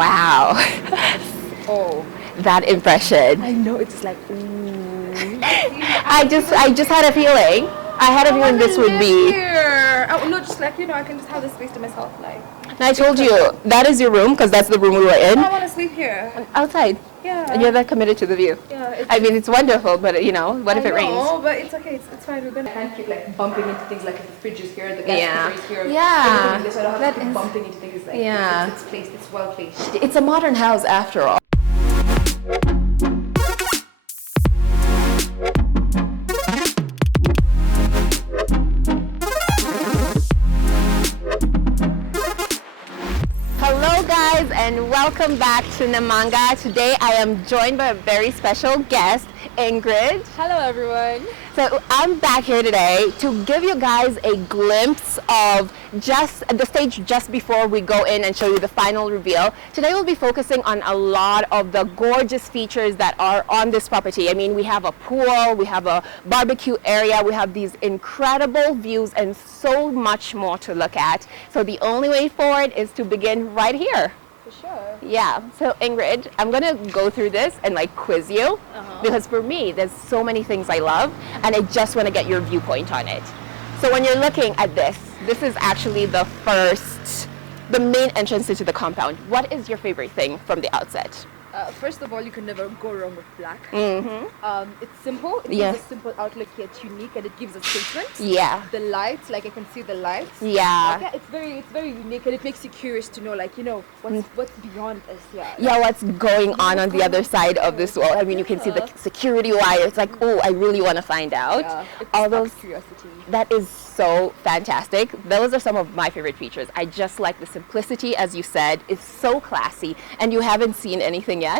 Wow. Oh, That impression. I know, it's like, ooh. I just had a feeling. I had a feeling this would be. Here. Oh, no, just like, I can just have the space to myself. Like, And I told you, that is your room because that's the room we were in. I want to sleep here. Outside. Yeah. And you're that committed to the view. Yeah. I mean, it's wonderful, but what if it rains? No, but it's okay. It's fine. We're gonna. I can't keep like bumping into things like if the fridge is here, the gas cooker is here. Yeah. So I don't have to keep bumping into things like. Yeah. It's placed. It's well placed. It's a modern house after all. Hello guys and welcome back to Namanga. Today I am joined by a very special guest, Ingrid. Hello, everyone. So I'm back here today to give you guys a glimpse of just the stage just before we go in and show you the final reveal. Today we'll be focusing on a lot of the gorgeous features that are on this property. I mean, we have a pool, we have a barbecue area, we have these incredible views and so much more to look at. So the only way forward is to begin right here. For sure. Yeah, so Ingrid, I'm gonna go through this and like quiz you because for me, there's so many things I love and I just wanna get your viewpoint on it. So when you're looking at this is actually the main entrance into the compound. What is your favorite thing from the outset? First of all, you can never go wrong with black. Mm-hmm. It's simple. It gives a simple outlook, yet unique, and it gives a statement. Yeah. The lights, like I can see the lights. Yeah. Like, it's very unique, and it makes you curious to know, like, what's beyond us. Yeah. Yeah, what's going on the other side of this wall? I mean, you can see the security wire. It's like, oh, I really want to find out. Yeah. All those curiosity. That is so fantastic. Those are some of my favorite features. I just like the simplicity, as you said. It's so classy, and you haven't seen anything yet.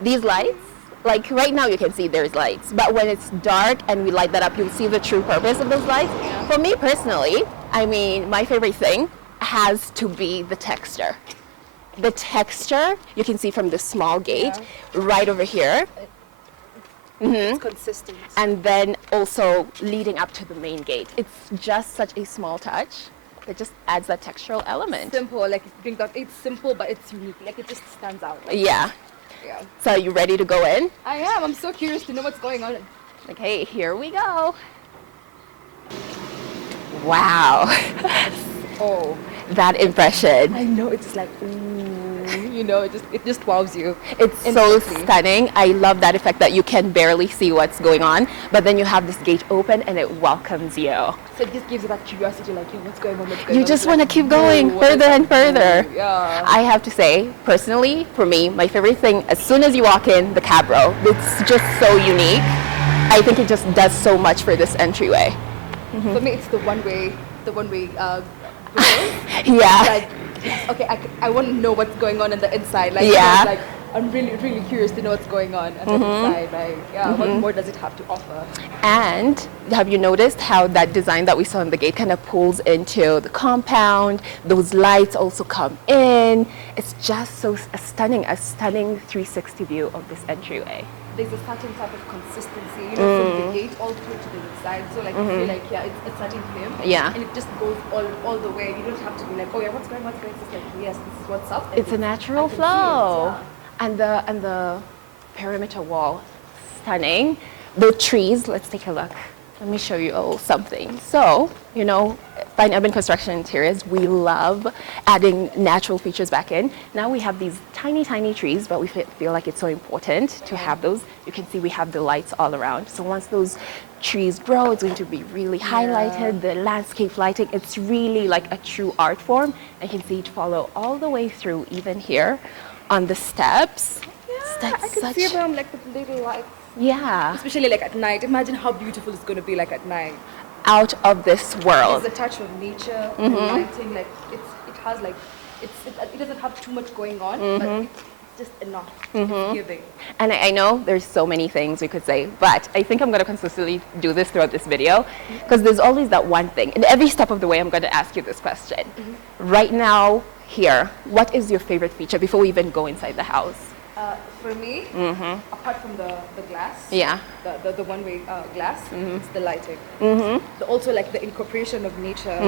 These lights, like right now you can see there's lights, but when it's dark and we light that up, you'll see the true purpose of those lights. Yeah. For me personally, I mean, my favorite thing has to be the texture. The texture, you can see from the small gate right over here. It's consistent. And then also leading up to the main gate. It's just such a small touch. It just adds that textural element. Simple, like it's simple, but it's unique. Like it just stands out. Like, yeah. Yeah. So are you ready to go in? I am. I'm so curious to know what's going on. Okay, here we go. Wow. Oh. That impression. I know, it's like, ooh, it just wows you. It's so stunning. I love that effect that you can barely see what's going on, but then you have this gate open and it welcomes you. So it just gives you that curiosity, like, what's going on, what's going on? You just want to keep going further and further. Yeah. I have to say, personally, for me, my favorite thing, as soon as you walk in, the cab row, it's just so unique. I think it just does so much for this entryway. For me, it's the one-way Yeah. Like, okay, I want to know what's going on the inside. Like, like I'm really, really curious to know what's going on the inside. Like, what more does it have to offer? And have you noticed how that design that we saw on the gate kind of pulls into the compound? Those lights also come in. It's just so stunning 360 view of this entryway. There's a certain type of consistency, from the gate all through to the inside. So like, you feel like, it's a certain film. Yeah. And it just goes all the way. You don't have to be like, oh yeah, what's going on? It's just like, yes, this is what's up. It's a natural flow. And the perimeter wall, stunning. The trees, let's take a look. Let me show you something. So, Fine Urban Construction Interiors, we love adding natural features back in. Now we have these tiny, tiny trees, but we feel like it's so important to have those. You can see we have the lights all around. So once those trees grow, it's going to be really highlighted. The landscape lighting, it's really like a true art form. I can see it follow all the way through, even here on the steps. Yeah, I can see around like the little lights. Yeah. Especially like at night. Imagine how beautiful it's going to be like at night. Out of this world. There's a touch of nature, the lighting, like it has like it doesn't have too much going on, but it's just enough. It's giving. And I know there's so many things we could say, but I think I'm going to consistently do this throughout this video because there's always that one thing. And every step of the way, I'm going to ask you this question. Right now, here, what is your favorite feature before we even go inside the house? For me, apart from the glass, Yeah. the one-way glass, it's the lighting. Also like the incorporation of nature.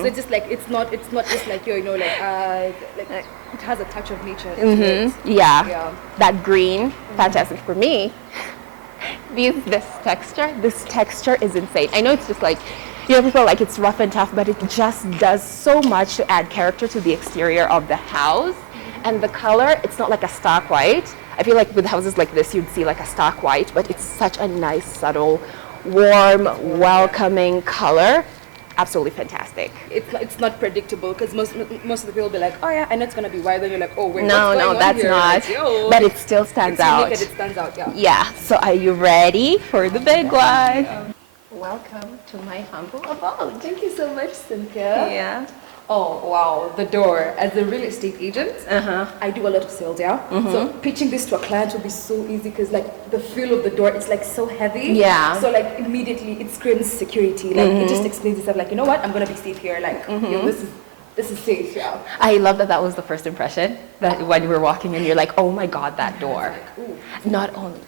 So it's just like it's not just like like it has a touch of nature. To it. Yeah. That green, fantastic for me. This texture is insane. I know it's just like, people are like it's rough and tough, but it just does so much to add character to the exterior of the house. And the color, it's not like a stark white. I feel like with houses like this, you'd see like a stark white, but it's such a nice, subtle, warm, welcoming color. Absolutely fantastic. It's not predictable because most of the people will be like, oh yeah, I know it's gonna be white. Then you're like, oh wait, no, what's going on that's here? not. Like, but it still stands out. It stands out, yeah. Yeah. So are you ready for the big one? Welcome to my humble abode. Thank you so much, Cynthia. Yeah. Oh wow, the door. As a real estate agent, I do a lot of sales, yeah. So pitching this to a client will be so easy because like the feel of the door, it's like so heavy. Yeah. So like immediately it screams security. Like it just explains itself. Like, you know what, I'm gonna be safe here. Like this is safe, yeah. I love that was the first impression. That when you were walking in, you're like, oh my God, that door. Not only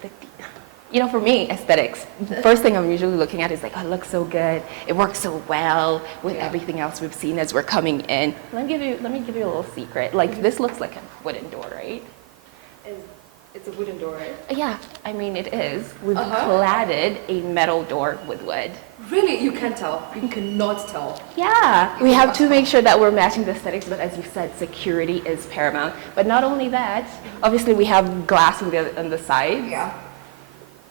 for me, aesthetics, the first thing I'm usually looking at is like, oh, it looks so good. It works so well with everything else we've seen as we're coming in. Let me give you a little secret. Like this looks like a wooden door, right? It's a wooden door, right? Yeah, I mean it is. We've cladded a metal door with wood. Really? You can't tell. You cannot tell. Yeah, we have to make sure that we're matching the aesthetics, but as you said, security is paramount. But not only that, obviously we have glass on the sides. Yeah.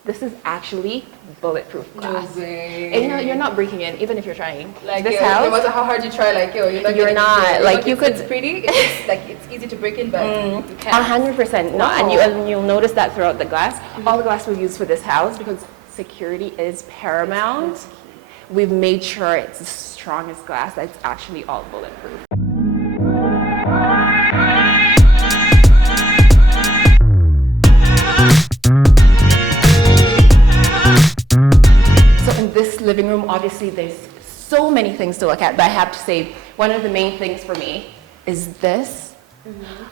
This is actually bulletproof glass. No way. And you're not breaking in, even if you're trying. Like this house, house, no matter how hard you try, like you're not. Like you could. It's pretty. It's like it's easy to break in, but you can't. 100%. No, and you'll notice that throughout the glass. All the glass we use for this house because security is paramount. We've made sure it's the strongest glass that's actually all bulletproof. This living room, obviously there's so many things to look at, but I have to say one of the main things for me is this.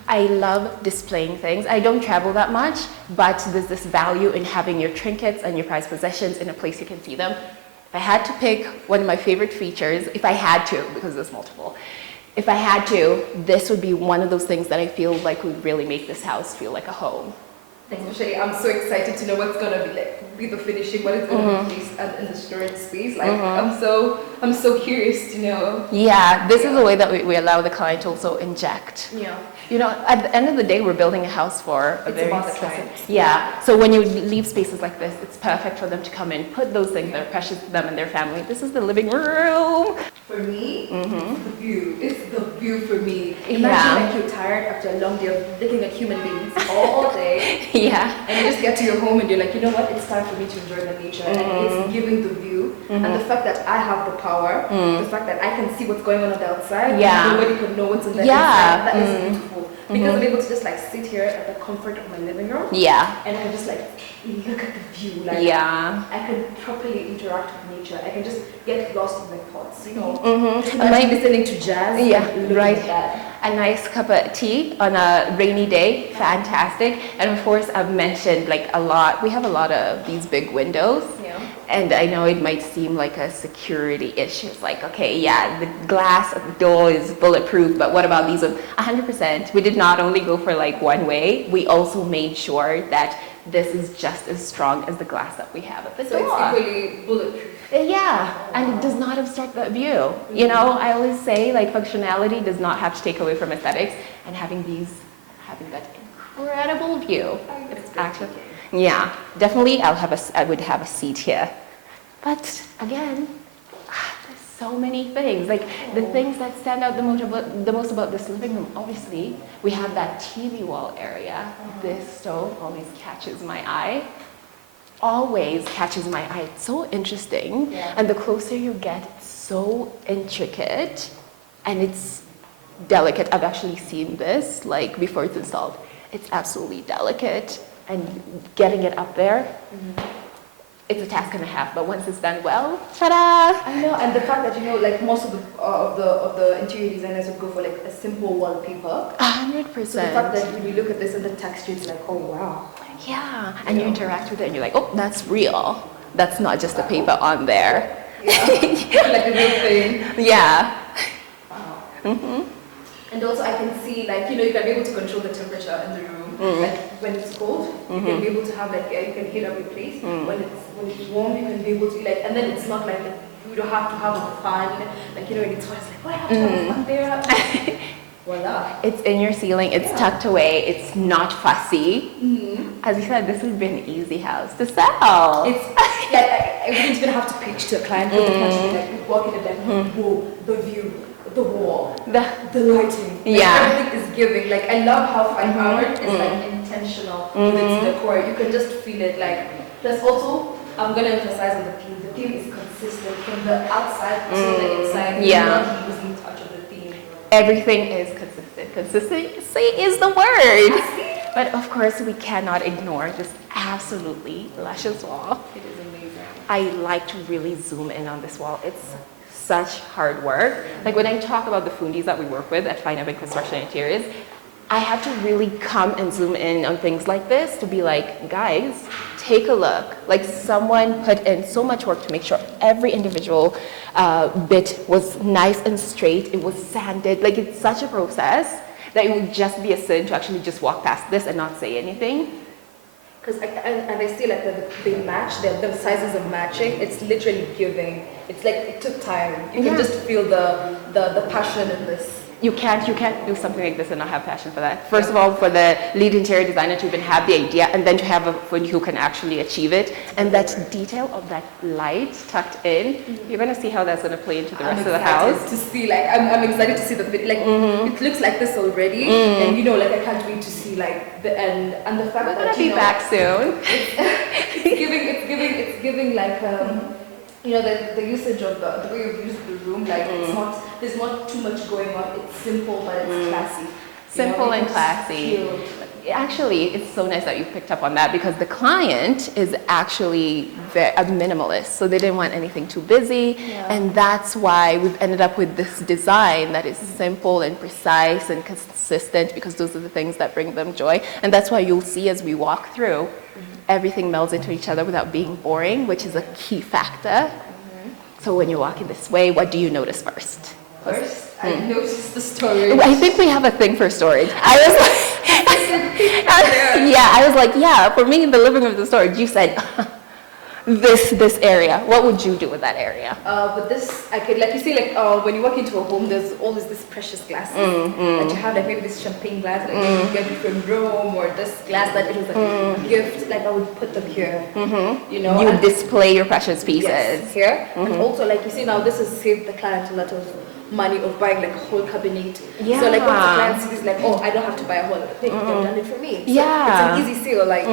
I love displaying things. I don't travel that much, but there's this value in having your trinkets and your prized possessions in a place you can see them. If I had to pick one of my favorite features, if I had to, because there's multiple, if I had to, this would be one of those things that I feel like would really make this house feel like a home. Especially, I'm so excited to know what's gonna be the finishing, what is gonna be placed in the storage space. Like, I'm so curious to know. Yeah, this is the way that we allow the client to also inject. Yeah. At the end of the day, we're building a house for a very specific. Yeah. So when you leave spaces like this, it's perfect for them to come in, put those things that are precious to them and their family. This is the living room. For me, it's the view. It's the view for me. Imagine like you're tired after a long day of looking at human beings all day. Yeah. And you just get to your home and you're like, you know what? It's time for me to enjoy the nature. And it's giving the view. And the fact that I have the power, the fact that I can see what's going on the outside, and nobody can know what's in the inside, that is beautiful. Because I'm able to just like sit here at the comfort of my living room. Yeah. And I can just like look at the view. Like I can properly interact with nature. I can just get lost in my thoughts, Imagine listening to jazz. Yeah, right. At that. A nice cup of tea on a rainy day, fantastic. And of course, I've mentioned we have a lot of these big windows. Yeah. And I know it might seem like a security issue. It's like, okay, yeah, the glass at the door is bulletproof, but what about these? 100%. We did not only go for one way, we also made sure that this is just as strong as the glass that we have at the door. So it's equally bulletproof. Yeah, and it does not obstruct that view. I always say functionality does not have to take away from aesthetics, and having that incredible view. It's actually, yeah, definitely I would have a seat here. But again, there's so many things. The things that stand out the most about this living room, obviously, we have that TV wall area. This stove always catches my eye. Always catches my eye. It's so interesting. Yeah. And the closer you get, it's so intricate and it's delicate. I've actually seen this before it's installed. It's absolutely delicate, and getting it up there, it's a task and a half, but once it's done well, ta-da! I know, and the fact that, you know, like most of the interior designers would go for like a simple wallpaper. 100%. So the fact that when you look at this and the texture, it's like, oh wow. Yeah, and you interact with it and you're like, oh, that's real. That's not just a paper on there. Yeah, like a real thing. Yeah. Wow. Mm-hmm. And also I can see, like, you know, you can be able to control the temperature in the room. Like when it's cold, you can be able to have like, you can heat up your place. When it's warm, you can be able to like, and then it's not like you don't have to have a fan. Like, you know, when it's hot, it's like, oh, I have to have a fan there. Voila. It's in your ceiling, it's tucked away, it's not fussy. As you said, this would be an easy house to sell. It's, yeah, I wouldn't even have to pitch to a client, because the client should be like, you walk in and like, whoa, the view, the wall, the lighting, like, everything is giving. Like, I love how fine art is like intentional with its decor. You can just feel it. Like, plus also, I'm gonna emphasize on the theme. The theme is consistent from the outside to the inside. You're not losing touch of the theme. Everything is consistent. Consistency is the word. But of course, we cannot ignore this absolutely luscious wall. It is amazing. I like to really zoom in on this wall. It's such hard work. Like when I talk about the fundies that we work with at Fine Urban Construction Interiors, I have to really come and zoom in on things like this to be like, guys, take a look. Like someone put in so much work to make sure every individual bit was nice and straight. It was sanded. Like it's such a process that it would just be a sin to actually just walk past this and not say anything. Because I see like they match, the sizes are matching. It's literally giving. It's like it took time. You can just feel the passion in this. You can't do something like this and not have passion for that. First of all, for the lead interior designer to even have the idea, and then to have a fundi who can actually achieve it, and that detail of that light tucked in, you're going to see how that's going to play into the rest of the house. To see, like, I'm excited to see the video. Like, it looks like this already, and you know, like, I can't wait to see like the end and the fact We're that going to be back soon. It's giving like. You know, the usage of the way you've used the room, like there's not too much going on. It's simple, but it's classy. Simple and classy. Actually, it's so nice that you picked up on that because the client is actually a minimalist, so they didn't want anything too busy, and that's why we've ended up with this design that is simple and precise and consistent because those are the things that bring them joy, and that's why you'll see as we walk through, everything melds into each other without being boring, which is a key factor. So when you're walking this way, what do you notice first? First, I noticed the storage. I think we have a thing for storage. I was like, for me in the living room, the storage. You said this area. What would you do with that area? With this, I could, like you see, like when you walk into a home, there's always this precious glasses that you have, like maybe this champagne glass, like you get it from Rome, or this glass that it was like a gift. Like I would put them here. You know, you display your precious pieces here, and also like you see now, this has saved the client a lot of money of buying like a whole cabinet. So like once the client sees like, oh, I don't have to buy a whole thing, they've done it for me. So it's an easy sale, like.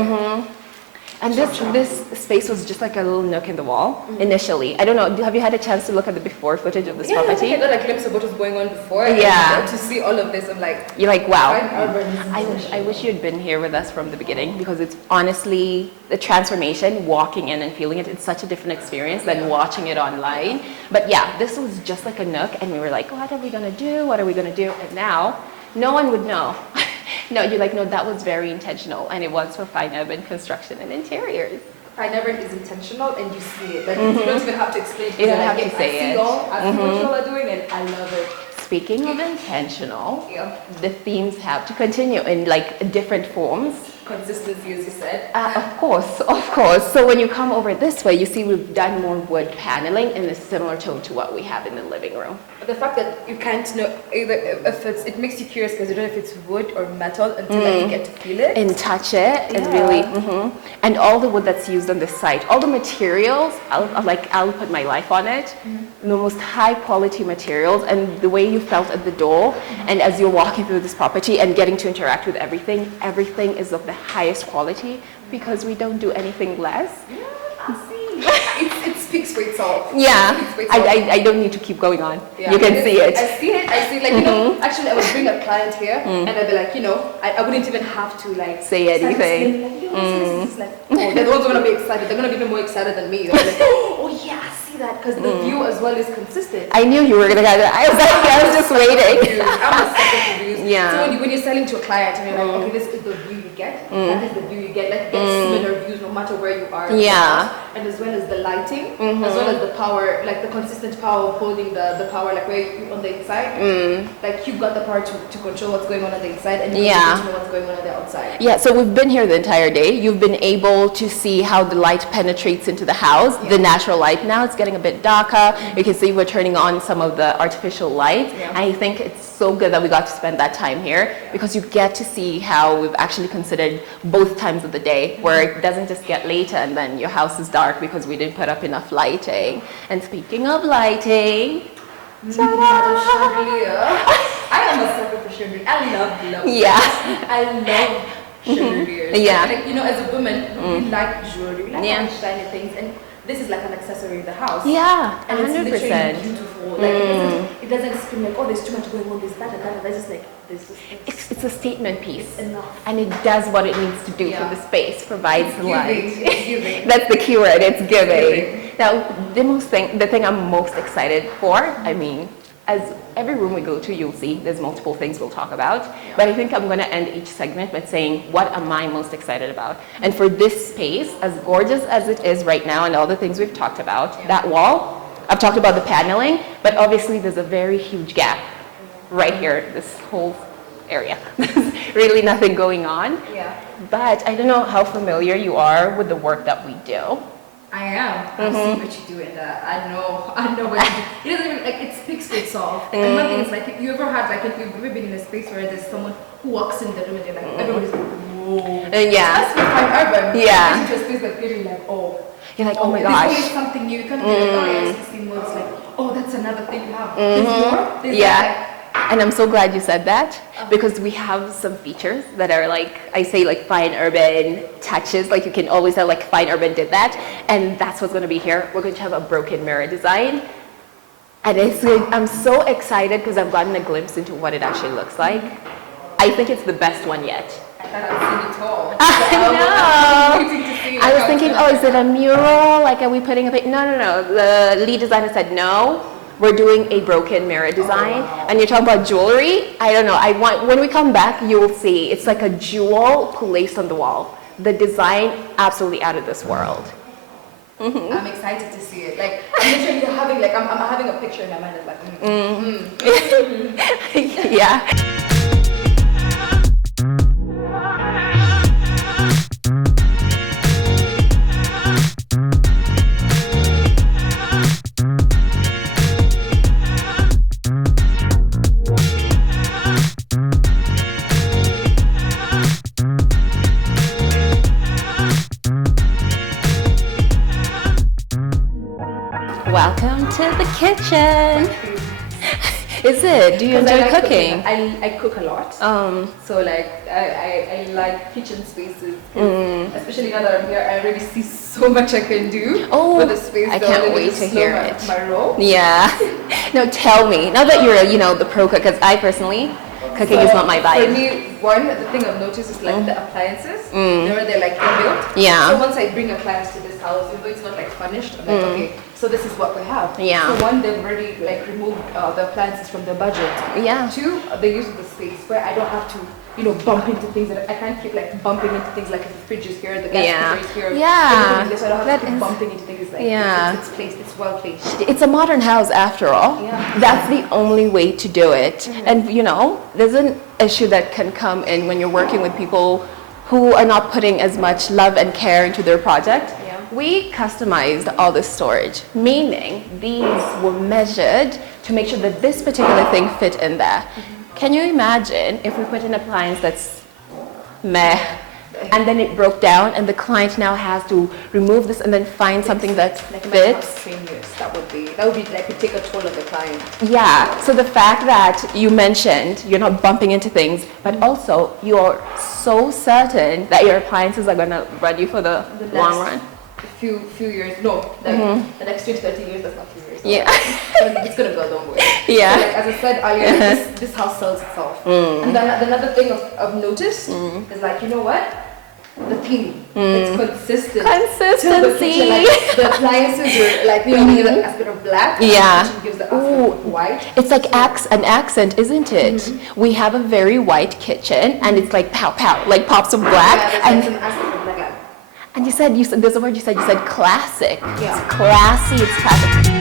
And this space was just like a little nook in the wall initially. I don't know, have you had a chance to look at the before footage of this property? I got a glimpse of what was going on before. To see all of this, I'm like, you're like, wow. I wish you'd been here with us from the beginning because it's honestly the transformation, walking in and feeling it. It's such a different experience than watching it online. But yeah, this was just like a nook, and we were like, what are we gonna do? What are we gonna do? And now, no one would know. No, you're like, no, that was very intentional, and it was for Fine Urban Construction and Interiors. Fine Urban is intentional, and you see it. Like, you don't even have to explain it. You don't have to say it. I see what you all are doing, and I love it. Speaking of intentional, the themes have to continue in like different forms. Consistency, as you said. Of course. So when you come over this way, you see we've done more wood paneling in a similar tone to what we have in the living room. The fact that you can't know either if it makes you curious because you don't know if it's wood or metal until like, you get to feel it. And touch it and really, and all the wood that's used on this site, all the materials, I'll put my life on it, the most high quality materials, and the way you felt at the door, and as you're walking through this property and getting to interact with everything is of the highest quality because we don't do anything less. It speaks for itself. Yeah, I don't need to keep going on. Yeah. You can see it. I see it. Like, you know, actually I would bring a client here and I'd be like, you know, I wouldn't even have to like say anything. Like, you know, this is like, oh, they're the ones who are going to be excited. They're going to be even more excited than me. They're like, oh yeah, I see that, because the view as well is consistent. I knew you were going to get it. I was just waiting. I'm a sucker for views. Yeah. So when you're selling to a client and you're like, okay, this is the view you get, that is the view you get. Like, get similar views no matter where you are. Yeah. And as well as the lighting, as well as the power, like the consistent power of holding the power, like where you on the inside. Like you've got the power to control what's going on the inside, and you know what's going on the outside. Yeah, so we've been here the entire day. You've been able to see how the light penetrates into the house, the natural light. Now it's getting a bit darker. You can see we're turning on some of the artificial light. I think it's so good that we got to spend that time here, because you get to see how we've actually considered both times of the day, where it doesn't just get later and then your house is dark because we didn't put up enough lighting. And speaking of lighting, chandelier. I am a sucker for chandelier. I love yeah. I love chandeliers. Yeah. Like, you know, as a woman, we like jewelry, we like shiny things, and this is like an accessory in the house. Yeah, and 100%. It's literally beautiful. Like it doesn't scream like, oh, there's too much going on, there's that and that. There's just like, there's just it's a statement piece. Enough. And it does what it needs to do for the space, provides it's light. giving. That's the key word, it's giving. Now, the thing I'm most excited for, I mean, as every room we go to, you'll see there's multiple things we'll talk about. But I think I'm going to end each segment by saying, what am I most excited about? And for this space, as gorgeous as it is right now and all the things we've talked about, that wall, I've talked about the paneling, but obviously there's a very huge gap right here, this whole area. There's really nothing going on. Yeah. But I don't know how familiar you are with the work that we do. I am. I see what you do in that. I know what you do. It doesn't even, like, it speaks for itself. And one thing is, like, you ever had, like, you've ever been in a space where there's someone who walks in the room and they're like, everybody's like, whoa. Yeah. So that's urban. Yeah. Into a space like, feeling like, oh. You're like, oh my gosh. There's always something new. You can't be like, oh, yeah, it's it's like, oh, that's another thing you have. There's more. There's yeah. And I'm so glad you said that, because we have some features that are like, I say, like fine urban touches. Like you can always tell, like fine urban did that, and that's what's going to be here. We're going to have a broken mirror design, and I'm so excited because I've gotten a glimpse into what it actually looks like. I think it's the best one yet. I thought I'd seen it all. I know. I was thinking, oh, is it a mural? Like, are we putting a pic? No. The lead designer said no. We're doing a broken mirror design. And you're talking about jewelry? I don't know. When we come back, you will see. It's like a jewel placed on the wall. The design, absolutely out of this world. I'm excited to see it. Like, I'm literally having, like, I'm having a picture in my mind. It's like, Yeah. Welcome to the kitchen. Is it? Do you enjoy cooking? I cook a lot. So like I like kitchen spaces, especially now that I'm here. I already see so much I can do with the space. I can't wait to hear it. My role. Yeah. Now tell me. Now that you're the pro cook, because I personally, cooking is not my vibe. For me, the thing I've noticed is like the appliances. They're like inbuilt. Yeah. So once I bring a client to this house, even though it's not like furnished, I'm like, okay, so this is what we have. Yeah. So one, they've already like removed the appliances from their budget. Yeah. Two, they use the space where I don't have to, bump into things that I can't keep like bumping into things like if the fridge is here, the gas cooker is here. Yeah. So I don't have to keep bumping into things like it's placed, it's well placed. It's a modern house after all. Yeah. That's the only way to do it. And there's an issue that can come in when you're working with people who are not putting as much love and care into their project. We customized all this storage, meaning these were measured to make sure that this particular thing fit in there. Can you imagine if we put an appliance that's meh, and then it broke down and the client now has to remove this and then find something that fits? That would be like to take a toll of the client. Yeah, so the fact that you mentioned you're not bumping into things, but also you're so certain that your appliances are going to run you for the long run. few years, no, like the next 20, 30 years, that's not few years. So Yeah. it's gonna go a long way. Yeah. So, like, as I said earlier, this house sells itself. And then another thing I've noticed is like, you know what? The theme. It's consistent. Consistency. Like, the appliances are like, you know, the aspect of black. Yeah. The kitchen gives the aspect of white. It's like an accent, isn't it? We have a very white kitchen, and it's like pow pow, like pops of black. Yeah, there's And like some aspect of black. and you said there's a word you said classic. Yeah. It's classy. It's classic.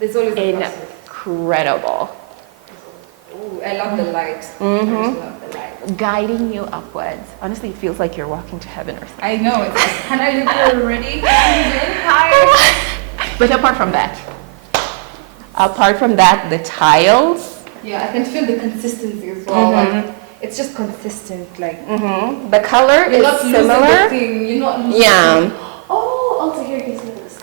This always incredible. Ooh, I love the light. I just love the light. Guiding you upwards. Honestly, it feels like you're walking to heaven or something. I know. It's like, can I live here already? Can I live in higher? But apart from that, the tiles. Yeah, I can feel the consistency as well. Like, it's just consistent. Like The color you're is not losing similar. the thing. You're not losing. Yeah. Oh, also here you can see the sky.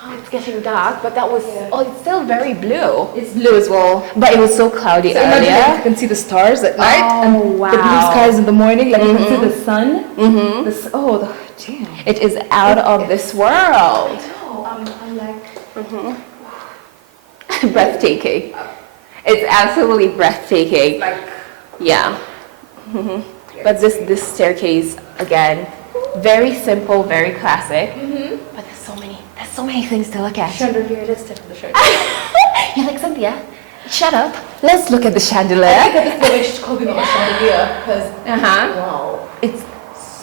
Oh, it's getting dark, but that was. Oh, it's still very blue. It's blue as well. But it was so cloudy So imagine, like, earlier. you can see the stars at night and wow. the blue skies in the morning. Like you can see the sun. Damn. It is out of this world. Oh, I'm like. Breathtaking. It's absolutely breathtaking. Like. Yeah. But this staircase again, very simple, very classic. But there's so many things to look at. Chandelier, let's take the chandelier. You're like, Cynthia, shut up. Let's look at the chandelier. I think at this level, she's calling it a chandelier because wow, It's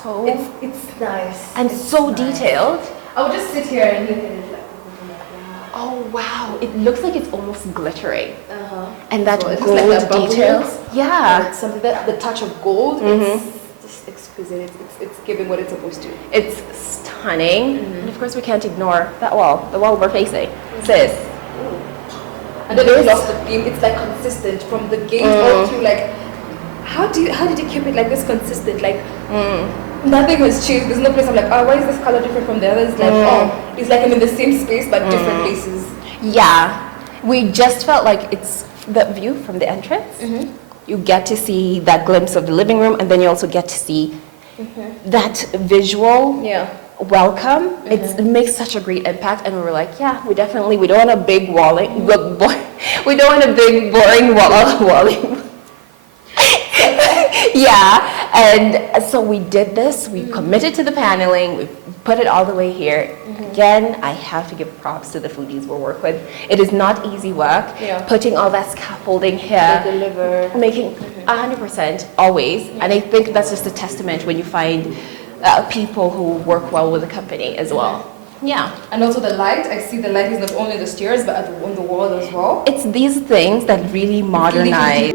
so it's nice and it's so nice. Detailed. I would just sit here and look at it like. Oh wow, it looks like it's almost glittering. And that So it's gold like that bubbles. details. Yeah. It's something that the touch of gold. It's just exquisite. It's giving what it's supposed to. It's stunning. And of course we can't ignore that wall, the wall we're facing. Sis. And then we lost the theme. It's like consistent from the gate all through. Like, how did you keep it like this consistent? Like, nothing has changed. There's no place I'm like, oh, why is this color different from the others? Like, oh, it's like I'm in the same space but different places. Yeah. We just felt like it's the view from the entrance. You get to see that glimpse of the living room, and then you also get to see that visual welcome. It makes such a great impact, and we were like, yeah, we don't want a big walling, we don't want a big boring walling. Yeah, and so we did this. We committed to the paneling. We put it all the way here. Again, I have to give props to the foodies we work with. It is not easy work. Putting all that scaffolding here, Deliver. making 100% always. And I think that's just a testament when you find people who work well with the company as well. Yeah. And also the light. I see the light is not only the stairs but on the wall as well. It's these things that really modernize.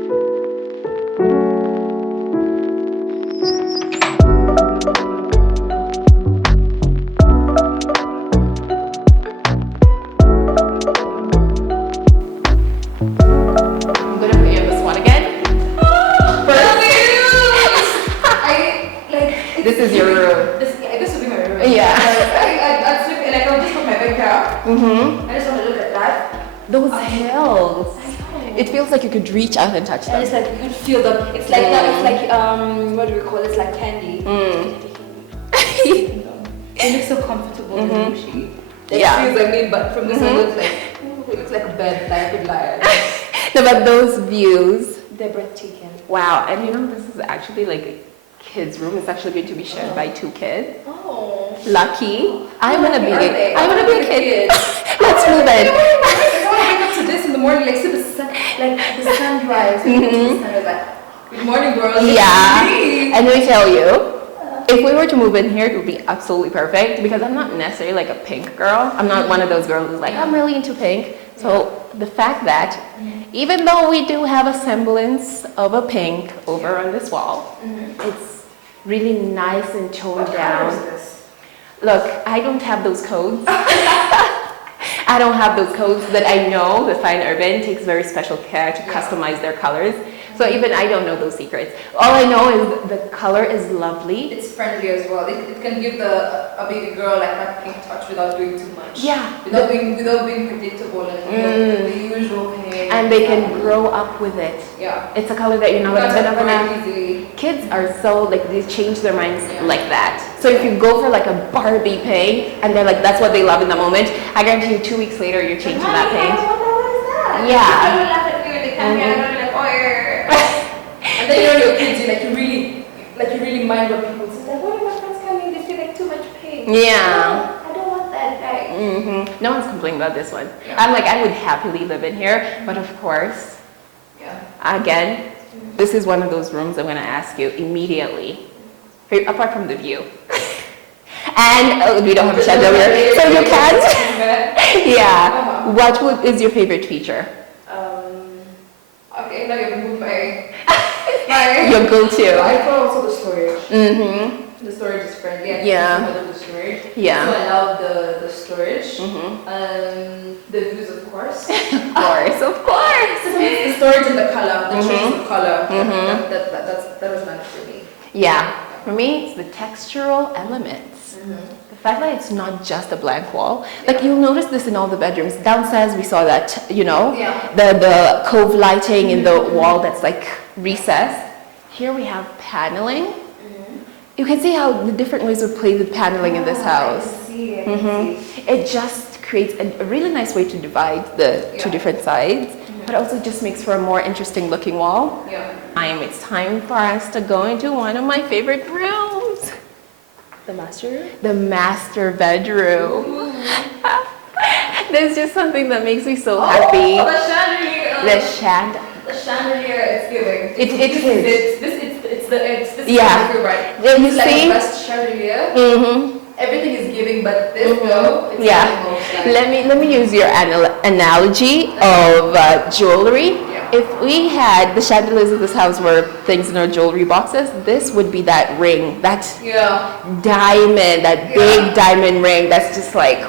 This is your room. This would be my room. Yeah. I'd sleep and like I'll just put my bed here. I just want to look at that. Those hills. It feels like you could reach out and touch And them. it's like you could feel them. It's like that. It's like what do we call it? It's like candy. It looks so comfortable and mushy. It feels like me, but from this angle, it's like it looks like a bed that I could lie on. No, but those views. They're breathtaking. Wow, and you know this is actually like a kid's room. It's actually going to be shared by 2 kids. Oh. Lucky. I want to be a kid. Let's Let's move in. I want to wake up to this in the morning, like see the sun, like the sunrise. Like, good morning, girl. Yeah, and let me tell you, if we were to move in here, it would be absolutely perfect because I'm not necessarily like a pink girl. I'm not one of those girls who's like, I'm really into pink. So the fact that even though we do have a semblance of a pink over on this wall, it's really nice and toned down. Look, I don't have those codes. I don't have those codes, but I know that Fine Urban takes very special care to customize their colors. So even I don't know those secrets. All I know is the color is lovely. It's friendly as well. It can give a baby girl like that pink touch without doing too much. Yeah. Without being predictable and the usual pink. And they can grow up with it. Yeah. It's a color that you're not gonna easily. Kids are so like they change their minds like that. So if you go for like a Barbie pink and they're like that's what they love in the moment, I guarantee you 2 weeks later you're changing that pink. What is that? Yeah. People will laugh at me when they come here and I'm like, oh yeah. And then your kids, you really mind what people say. Like, what are my friends coming? They feel like too much pink. Yeah. I don't want that. Like. No one's complaining about this one. I'm like, I would happily live in here, but of course, again, this is one of those rooms I'm going to ask you immediately, apart from the view. And we don't have a chandelier, so you can't. Yeah. What is your favorite feature? Okay, now you've moved my your go-to. I thought also the storage. The storage is friendly. Yeah. The storage. Yeah. So I love the storage. The views, of course. Of course. The storage and the color, the change of color. That was nice for me. Yeah. For me, it's the textural elements. The fact that it's not just a blank wall. Like you'll notice this in all the bedrooms. Downstairs we saw that, the cove lighting in the wall that's like recessed. Here we have paneling. You can see how the different ways we play with paneling in this house. I see. It just creates a really nice way to divide the two different sides, but also just makes for a more interesting looking wall. It's time for us to go into one of my favorite rooms. The master room? The master bedroom. There's just something that makes me so happy. The chandelier. The The chandelier is giving. It's the yeah. Right. Yeah, you it's like see? the best chandelier. Everything is giving, but this though, it's Let me use your analogy of jewelry. If we had the chandeliers of this house were things in our jewelry boxes, this would be that ring, that diamond, that big diamond ring that's just like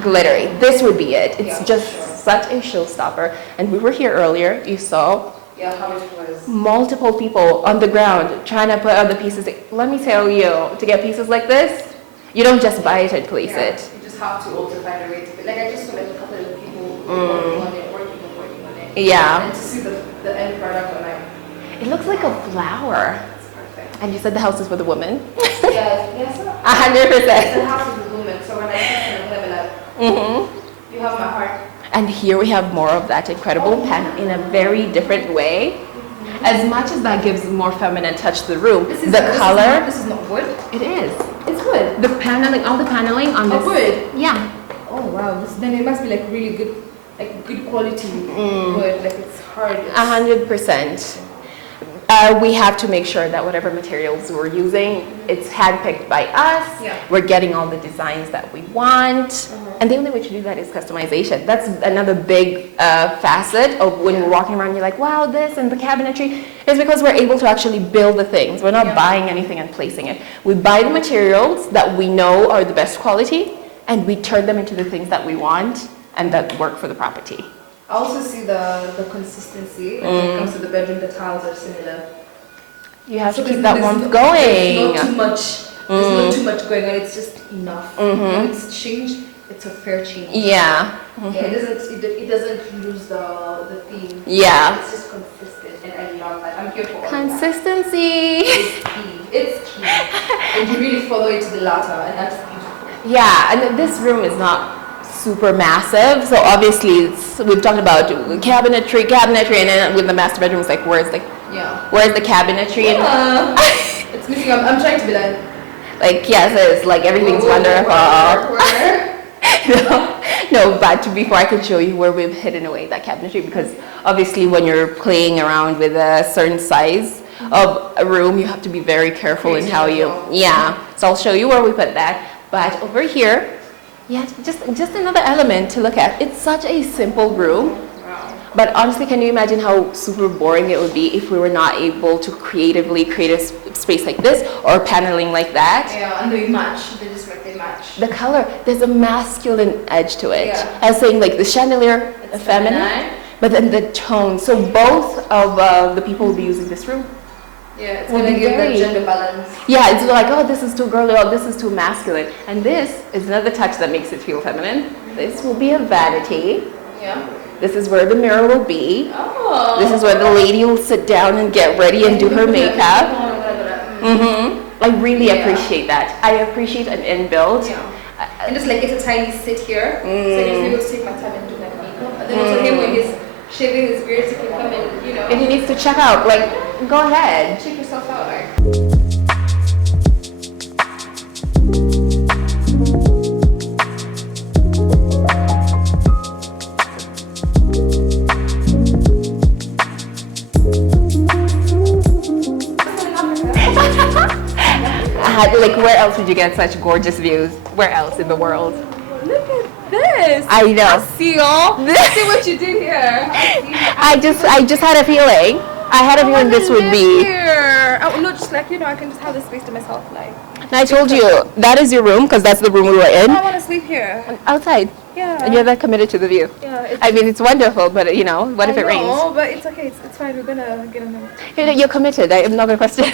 glittery. This would be it. It's just such a showstopper. And we were here earlier, you saw how it was. Multiple people on the ground trying to put on the pieces. Let me tell you, to get pieces like this, you don't just buy it and place it. You just have to also find a way to like I just saw like a couple of people working on it. Yeah. And to see the end product on like it looks like a flower. It's perfect. And you said the house is for the woman? Yes. 100%. The house is for the woman. So when I see it, I'm gonna be like, you have my heart. And here we have more of that incredible pen in a very different way. As much as that gives a more feminine touch to the room, color. This is not wood. It is. It's wood. The paneling, all the paneling on this. Wood. Yeah. Oh wow. Then it must be like really good, like good quality wood. Like it's hard. 100%. We have to make sure that whatever materials we're using, it's handpicked by us. We're getting all the designs that we want. And the only way to do that is customization. That's another big facet of when we're walking around, you're like, wow, this and the cabinetry. It's because we're able to actually build the things. We're not buying anything and placing it. We buy the materials that we know are the best quality, and we turn them into the things that we want and that work for the property. I also see the consistency when it comes to the bedroom. The tiles are similar. You have to keep that warmth going. There's not too much. There's not too much going on. It's just enough. When it's changed, it's a fair change. Yeah. It doesn't lose the theme. Yeah. It's just consistent, and I love that. I'm here for all consistency. That. It's key. And you really follow it to the latter, and that's beautiful. Yeah, and this room is not super massive, so obviously we've talked about cabinetry, and then with the master bedroom, it's like where's the cabinetry? It's missing. I'm trying to be like yes, it's like everything's wonderful. No, but before I can show you where we've hidden away that cabinetry, because obviously when you're playing around with a certain size of a room, you have to be very careful in how you. So I'll show you where we put that. But over here. Yeah, just another element to look at. It's such a simple room, But honestly, can you imagine how super boring it would be if we were not able to creatively create a space like this or paneling like that? Yeah, and they match. They just like they match. The color, there's a masculine edge to it. Yeah. I was saying like the chandelier, It's feminine, but then the tone. So both of the people will be using this room. Yeah, it's Will gonna be give very- the gender balance. Yeah, it's like, oh, this is too girly, oh, this is too masculine. And this is another touch that makes it feel feminine. This will be a vanity. Yeah. This is where the mirror will be. Oh. This is where the lady will sit down and get ready and do her makeup. I really appreciate that. I appreciate an inbuilt. Yeah. And just like it's a tiny sit here, so I just able to take my time and do my makeup. And then also him when he's shaving his beard, so he can come and And he needs to check out, like, go ahead. check yourself out. Like. Like, where else would you get such gorgeous views? Where else in the world? Look at this. I know. Seal. See what you did here. I just had a feeling. I had a feeling this would be. Here. Oh, no, just like I can just have this space to myself. Like. And I told you that is your room because that's the room we were in. I want to sleep here. Outside. Yeah. And you're that committed to the view. Yeah. I mean, it's wonderful, but what if it rains? No, but it's okay. It's fine. We're gonna get in there. You're committed. I'm not gonna question.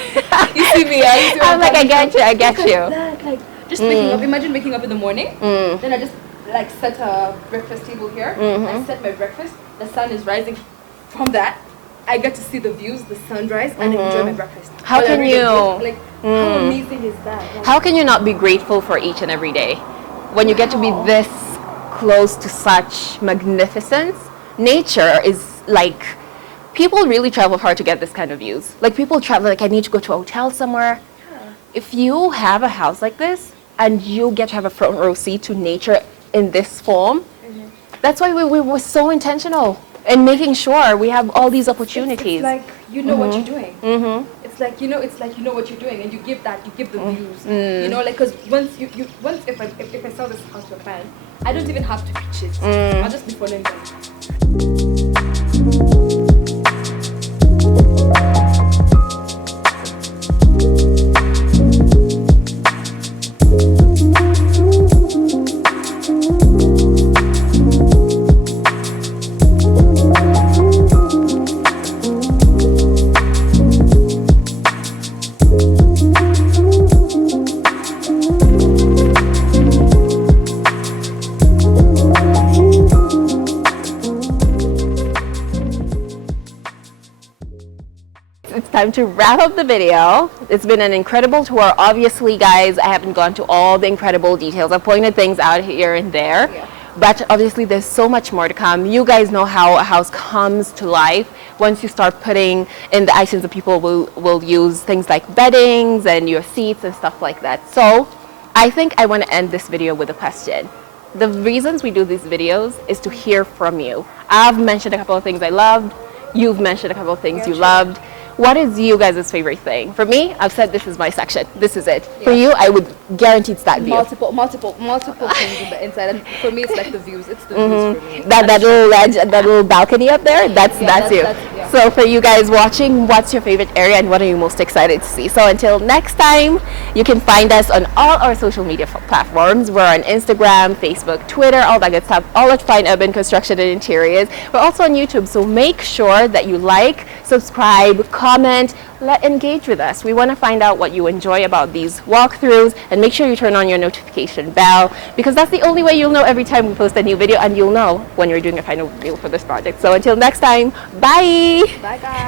You see me? I'm like, I get you. I get Look at you. that, like just waking up. Imagine waking up in the morning. Then I just like set a breakfast table here. I set my breakfast. The sun is rising from that. I get to see the views, the sunrise, and enjoy my breakfast. How While I can read a you- book. Like how amazing is that? Like, How can you not be grateful for each and every day when you get to be this close to such magnificence? Nature is like, people really travel far to get this kind of views. Like people travel, like I need to go to a hotel somewhere. If you have a house like this and you get to have a front row seat to nature in this form, that's why we were so intentional in making sure we have all these opportunities. It's like you know what you're doing. It's like you know what you're doing, and you give the views. Like because once if I sell this house to a client, I don't even have to pitch it. I'll just be following them. It's time to wrap up the video. It's been an incredible tour. Obviously, guys, I haven't gone to all the incredible details. I've pointed things out here and there. Yeah. But obviously, there's so much more to come. You guys know how a house comes to life once you start putting in the items that people will use, things like beddings and your seats and stuff like that. So I think I want to end this video with a question. The reasons we do these videos is to hear from you. I've mentioned a couple of things I loved. You've mentioned a couple of things you loved. What is you guys' favorite thing? For me, I've said this is my section. This is it. For you, I would guarantee it's that view. Multiple things in the inside, and for me, it's like the views. It's the views for me. That little ledge, that little balcony up there, that's you. yeah. So for you guys watching, what's your favorite area and what are you most excited to see? So until next time, you can find us on all our social media platforms. We're on Instagram, Facebook, Twitter, all that good stuff, all at Fine Urban Construction and Interiors. We're also on YouTube, so make sure that you like, subscribe, comment, engage with us. We want to find out what you enjoy about these walkthroughs, and make sure you turn on your notification bell, because that's the only way you'll know every time we post a new video, and you'll know when you're doing a final review for this project. So until next time, bye! Bye guys.